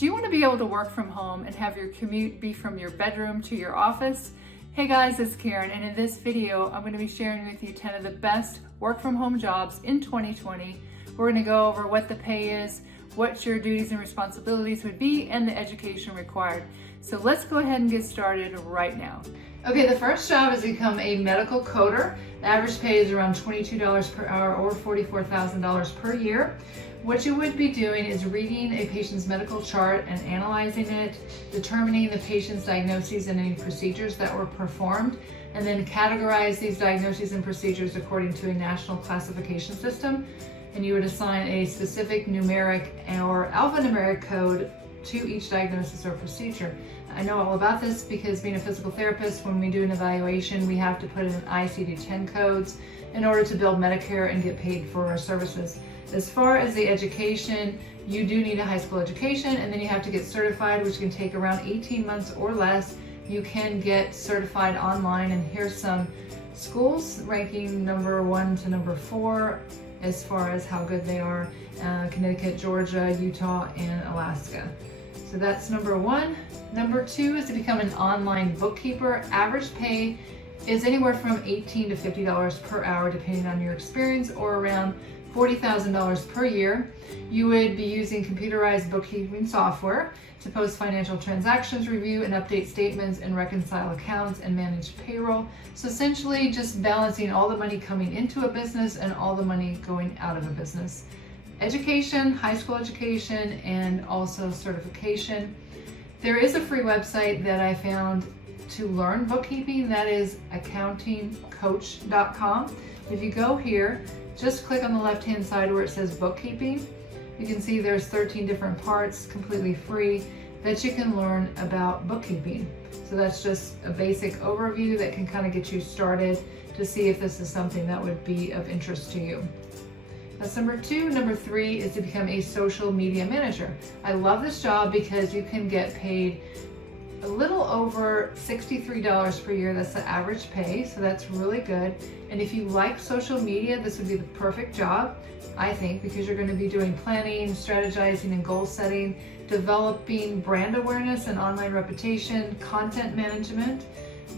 Do you want to be able to work from home and have your commute be from your bedroom to your office? Hey guys, it's Karen, and in this video, I'm going to be sharing with you 10 of the best work from home jobs in 2020. We're going to go over what the pay is, what your duties and responsibilities would be, and the education required. So let's go ahead and get started right now. Okay, the first job is to become a medical coder. The average pay is around $22 per hour or $44,000 per year. What you would be doing is reading a patient's medical chart and analyzing it, determining the patient's diagnoses and any procedures that were performed, and then categorize these diagnoses and procedures according to a national classification system. And you would assign a specific numeric or alphanumeric code to each diagnosis or procedure. I know all about this because being a physical therapist, when we do an evaluation, we have to put in ICD-10 codes in order to build Medicare and get paid for our services. As far as the education, you do need a high school education, and then you have to get certified, which can take around 18 months or less. You can get certified online, and here's some schools ranking number 1 to number 4 as far as how good they are: Connecticut, Georgia, Utah, and Alaska. So that's number 1. Number 2 is to become an online bookkeeper. Average pay is anywhere from $18 to $50 per hour, depending on your experience, or around $40,000 per year. You would be using computerized bookkeeping software to post financial transactions, review and update statements, and reconcile accounts and manage payroll. So essentially just balancing all the money coming into a business and all the money going out of a business. Education, high school education, and also certification. There is a free website that I found to learn bookkeeping. That is accountingcoach.com. If you go here, just click on the left-hand side where it says bookkeeping. You can see there's 13 different parts, completely free, that you can learn about bookkeeping. So that's just a basic overview that can kind of get you started to see if this is something that would be of interest to you. That's number 2. Number 3 is to become a social media manager. I love this job because you can get paid a little over $63 per year. That's the average pay, so that's really good. And if you like social media, this would be the perfect job, I think, because you're going to be doing planning, strategizing, and goal setting, developing brand awareness and online reputation, content management,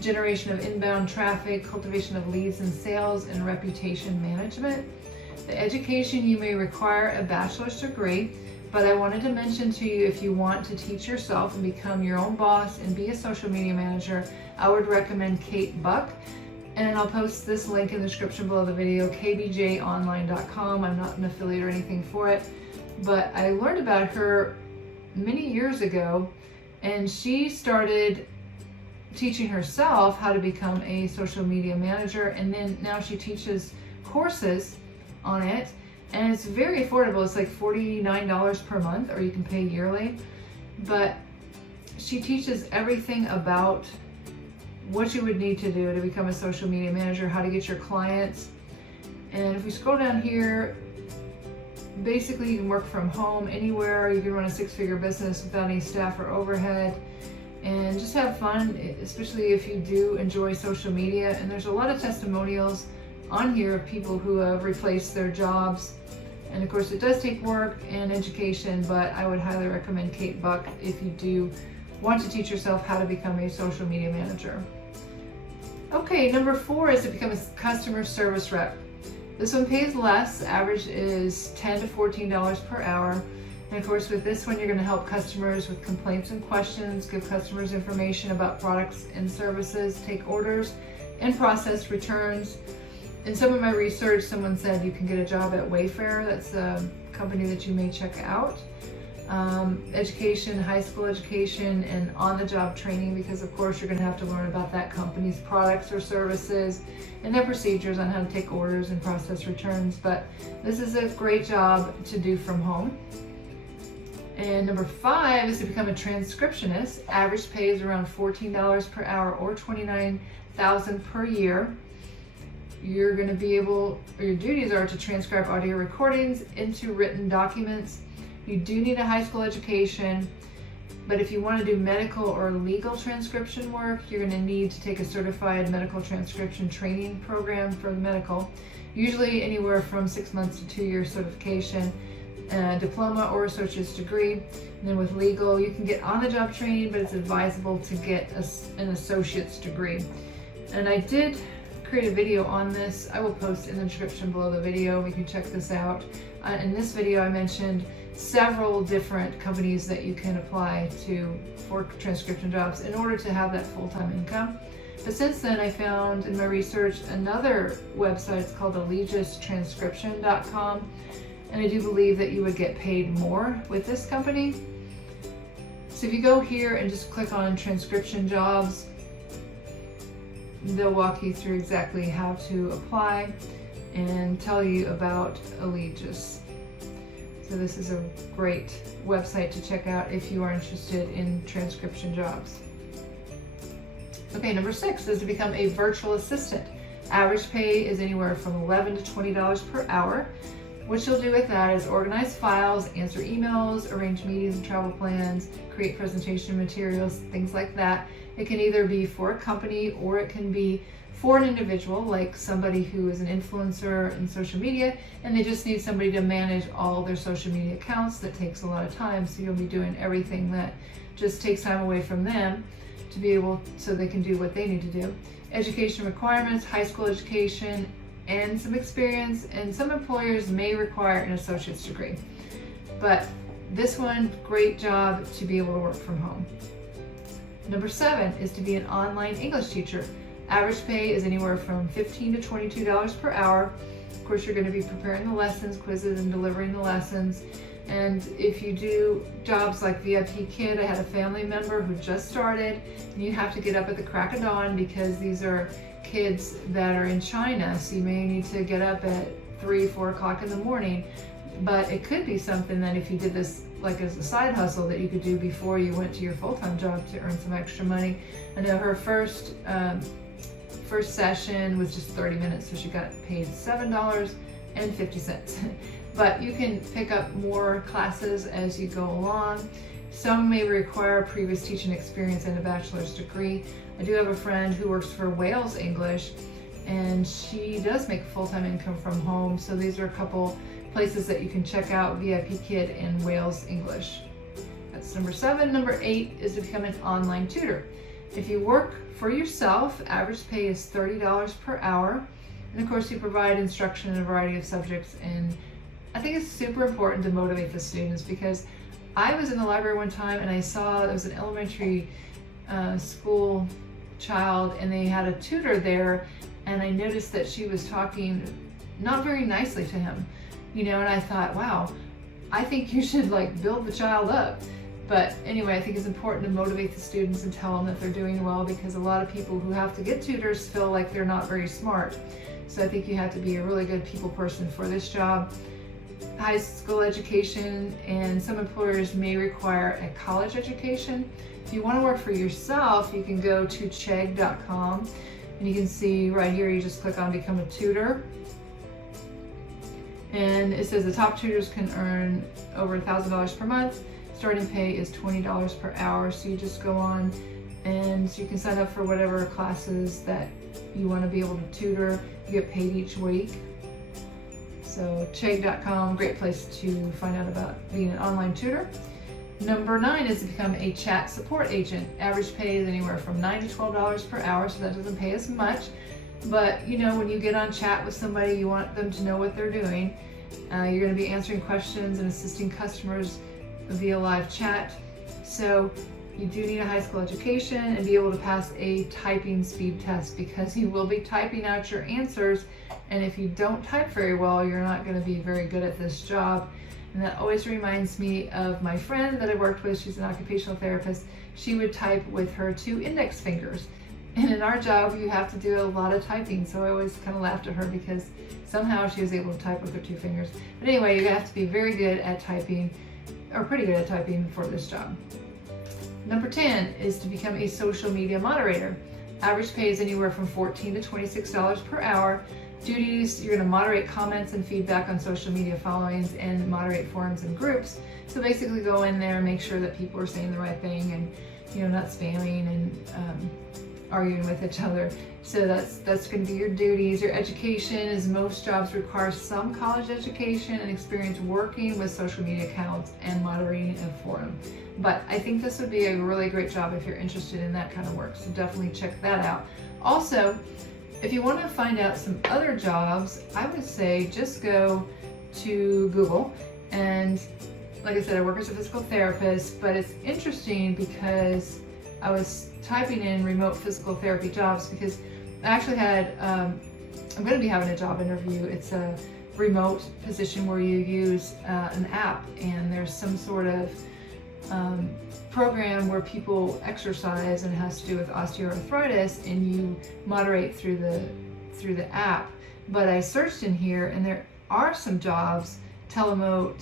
generation of inbound traffic, cultivation of leads and sales, and reputation management. The education, you may require a bachelor's degree, but I wanted to mention to you, if you want to teach yourself and become your own boss and be a social media manager, I would recommend Kate Buck. And I'll post this link in the description below the video, kbjonline.com. I'm not an affiliate or anything for it, but I learned about her many years ago, and she started teaching herself how to become a social media manager, and then now she teaches courses on it. And it's very affordable. It's like $49 per month, or you can pay yearly. But she teaches everything about what you would need to do to become a social media manager, how to get your clients. And if we scroll down here, basically you can work from home anywhere. You can run a 6-figure business without any staff or overhead, and just have fun, especially if you do enjoy social media. And there's a lot of testimonials on here of people who have replaced their jobs. And of course it does take work and education, but I would highly recommend Kate Buck if you do want to teach yourself how to become a social media manager. Okay, number 4 is to become a customer service rep. This one pays less. The average is $10 to $14 per hour. And of course with this one, you're going to help customers with complaints and questions, give customers information about products and services, take orders, and process returns. In some of my research, someone said you can get a job at Wayfair. That's a company that you may check out. Education, high school education, and on-the-job training, because of course you're going to have to learn about that company's products or services and their procedures on how to take orders and process returns. But this is a great job to do from home. And number 5 is to become a transcriptionist. Average pay is around $14 per hour or $29,000 per year. You're going to be able, or your duties are to transcribe audio recordings into written documents. You do need a high school education, but if you want to do medical or legal transcription work, you're going to need to take a certified medical transcription training program for the medical, usually anywhere from 6 months to 2 year certification. diploma or associate's degree. And then with legal, you can get on-the-job training, but it's advisable to get an associate's degree. And I did create a video on this. I will post in the description below the video. You can check this out. In this video, I mentioned several different companies that you can apply to for transcription jobs in order to have that full-time income. But since then, I found in my research another website. It's called allegiustranscription.com, and I do believe that you would get paid more with this company. So if you go here and just click on transcription jobs, they'll walk you through exactly how to apply and tell you about Allegius. So this is a great website to check out if you are interested in transcription jobs. Okay, number 6 is to become a virtual assistant. Average pay is anywhere from $11 to $20 per hour. What you'll do with that is organize files, answer emails, arrange meetings and travel plans, create presentation materials, things like that. It can either be for a company or it can be for an individual, like somebody who is an influencer in social media and they just need somebody to manage all their social media accounts. That takes a lot of time, so you'll be doing everything that just takes time away from them to be able, so they can do what they need to do. Education requirements, high school education, and some experience, and some employers may require an associate's degree. But this one, great job to be able to work from home. Number 7 is to be an online English teacher. Average pay is anywhere from $15 to $22 per hour. Of course, you're going to be preparing the lessons, quizzes, and delivering the lessons. And if you do jobs like VIP Kid, I had a family member who just started, and you have to get up at the crack of dawn because these are kids that are in China, so you may need to get up at 3, 4 o'clock in the morning. But it could be something that if you did this like as a side hustle that you could do before you went to your full-time job to earn some extra money. I know her first session was just 30 minutes, so she got paid $7.50. But you can pick up more classes as you go along. Some may require previous teaching experience and a bachelor's degree. I do have a friend who works for Wales English, and she does make full-time income from home. So these are a couple places that you can check out: VIP Kid and Wales English. That's number 7. Number 8 is to become an online tutor. If you work for yourself, average pay is $30 per hour. And of course, you provide instruction in a variety of subjects. And I think it's super important to motivate the students, because I was in the library one time and I saw there was an elementary school child and they had a tutor there, and I noticed that she was talking not very nicely to him, you know, and I thought, wow, I think you should like build the child up. But anyway, I think it's important to motivate the students and tell them that they're doing well, because a lot of people who have to get tutors feel like they're not very smart. So I think you have to be a really good people person for this job. High school education, and some employers may require a college education. If you want to work for yourself, you can go to chegg.com, and you can see right here, you just click on become a tutor. And it says the top tutors can earn over $1,000 per month. Starting pay is $20 per hour. So you just go on and you can sign up for whatever classes that you want to be able to tutor. You get paid each week. So chegg.com, great place to find out about being an online tutor. Number 9 is to become a chat support agent. Average pay is anywhere from $9 to $12 per hour, so that doesn't pay as much. But you know, when you get on chat with somebody, you want them to know what they're doing. You're going to be answering questions and assisting customers via live chat. So you do need a high school education and be able to pass a typing speed test, because you will be typing out your answers, and if you don't type very well, you're not going to be very good at this job. And that always reminds me of my friend that I worked with. She's an occupational therapist. She would type with her 2 index fingers, and in our job you have to do a lot of typing, so I always kind of laughed at her because somehow she was able to type with her 2 fingers. But anyway, you have to be very good at typing, or pretty good at typing, for this job. Number 10 is to become a social media moderator. Average pay is anywhere from $14 to $26 per hour. Duties: you're going to moderate comments and feedback on social media followings and moderate forums and groups. So basically go in there and make sure that people are saying the right thing and, you know, not spamming and arguing with each other. So that's going to be your duties. Your education is most jobs require some college education and experience working with social media accounts and moderating a forum. But I think this would be a really great job if you're interested in that kind of work. So definitely check that out. Also, if you want to find out some other jobs, I would say just go to Google. And like I said, I work as a physical therapist, but it's interesting because I was typing in remote physical therapy jobs because I actually had, I'm going to be having a job interview. It's a remote position where you use an app, and there's some sort of program where people exercise, and it has to do with osteoarthritis, and you moderate through the app. But I searched in here, and there are some jobs, telehealth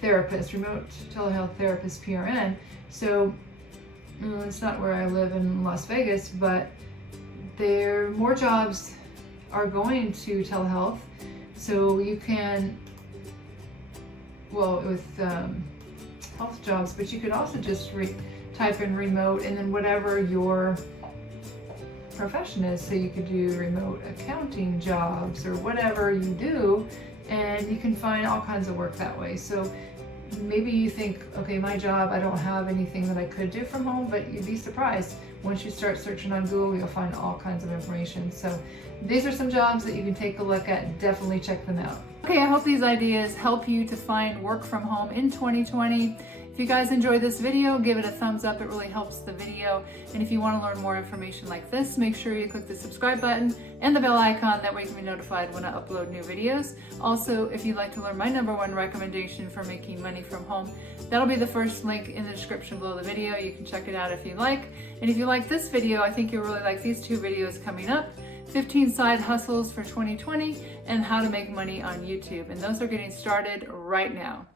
therapist, remote telehealth therapist, PRN. So it's not where I live in Las Vegas, but more jobs are going to telehealth. So you can, well, with health jobs, but you could also just type in remote and then whatever your profession is. So you could do remote accounting jobs or whatever you do, and you can find all kinds of work that way. So maybe you think, okay, my job, I don't have anything that I could do from home, but you'd be surprised. Once you start searching on Google, you'll find all kinds of information. So these are some jobs that you can take a look at. Definitely check them out. Okay, I hope these ideas help you to find work from home in 2020. If you guys enjoyed this video, give it a thumbs up. It really helps the video. And if you want to learn more information like this, make sure you click the subscribe button and the bell icon. That way you can be notified when I upload new videos. Also, if you'd like to learn my #1 recommendation for making money from home, that'll be the first link in the description below the video. You can check it out if you like. And if you like this video, I think you'll really like these 2 videos coming up. 15 side hustles for 2020 and how to make money on YouTube. And those are getting started right now.